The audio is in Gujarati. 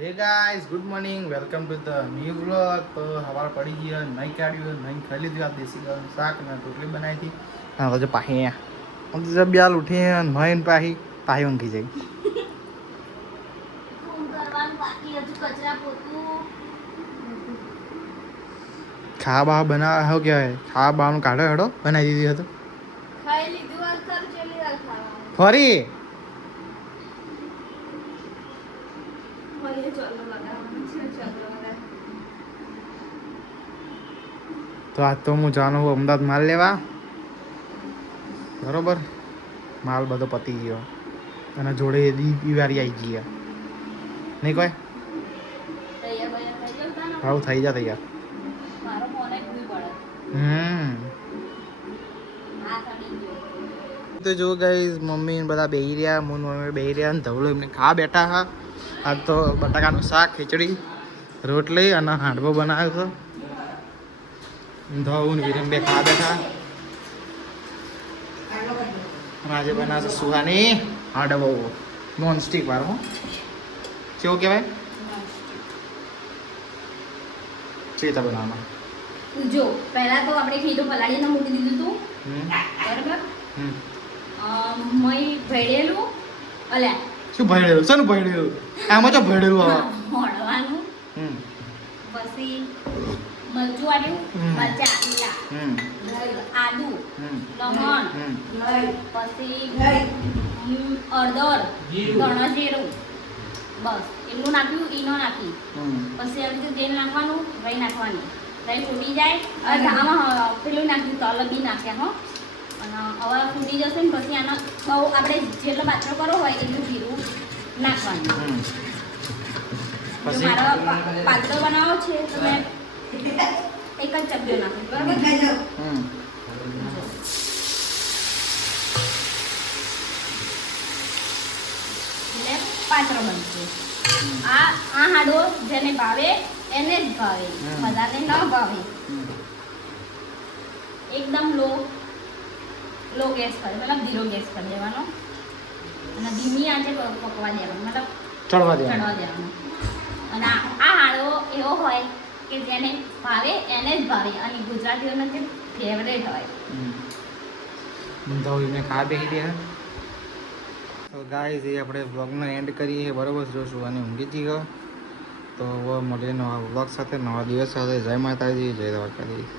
હે guys good morning welcome to the new vlog. તો સવાર પડી ગઈ નહીં કાઢ્યું નહીં ખાઈ લીધું. આ દેશી દાળનું શાક ને રોટલી બનાવી હતી. હા તો પાહી જબ બ્યાલ ઉઠી નહીં પાહી પાહી ઊંઘી જાય. ખાવા બાવા બનાવે શું કહેવાય ખાવા બાવાનું કાઢો હેડો બનાવી દીધી હતું ફરી તો આજ તો હું જાણું છું અમદાવાદ માલ લેવા. બરોબર માલ બધો પતી ગયો અને જોડે દિવાળી આવી ગઈ નહીં કોઈ હાવ થઈ જા તૈયાર. તો જો ગાઈસ મમ્મી બધા બેહી રહ્યા મમ્મી બેહી રહ્યા અને ધવલો એમને ખા બેઠા હા. આજ તો બટાકાનું શાક ખીચડી રોટલી અને હાંડવો બનાવ્યો હતો. ધવુ ને વિરમ બે ખા બેઠા. આજે બનાવશે સુહાની હાંડવો નોનસ્ટિક વાળો. કેવો કહેવાય ચેતા બનાવવાનો. જો પહેલા તો આપણે ખીરું પલાળીને મૂકી દીધું હતું બરાબર. મય ભેળેલું અલ્યા શું ભેળેલું શાનું ભેળેલું આમાં તો ભેળેલું આવે મોડવાનું પછી મરચું આડ્યું મરચા લીલા આદુ લસણ પછી અડદર ધણા જીરું બસ એટલું નાખ્યું ઈનો નાખી પછી આવી રીતે તેલ નાખવાનું રહી નાખવાની રહી ફૂટી જાય આમાં પેલું નાખ્યું તલ બી નાખ્યા હો. અને હવે ફૂટી જશે ને પછી આના બહુ આપણે જેટલો પાત્રો કરવો હોય એટલું જીરું નાખવાનું. જો મારો પાત્રો બનાવો છે તો મેં એક જ ચમચો નાખું બરાબર. એટલે પાત્ર બનશે. આ હાડો જેને ભાવે એને જ ભાવે બધાને ન ભાવે. એકદમ લો ગેસ કરી મતલબ ધીરો ગેસ કરી દેવાનો અને ધીમી આંચે પકવા દેવાનું મતલબ ચડવા દેવાનું. અને આ હાડવો એવો હોય કે જેને ભાવે એને જ ભાવે અને ગુજરાતીઓનો જે ફેવરેટ હોય. બંધાવીને ખા બેસી દે. તો ગાઈસ એ આપણે વ્લોગનો એન્ડ કરીએ બરાબર. જો સુવાની ઊંઘી જ ગયો તો હવે મળીએ નવા વ્લોગ સાથે નવા દિવસ સાથે. જય માતાજી જય દ્વારકાધીશ.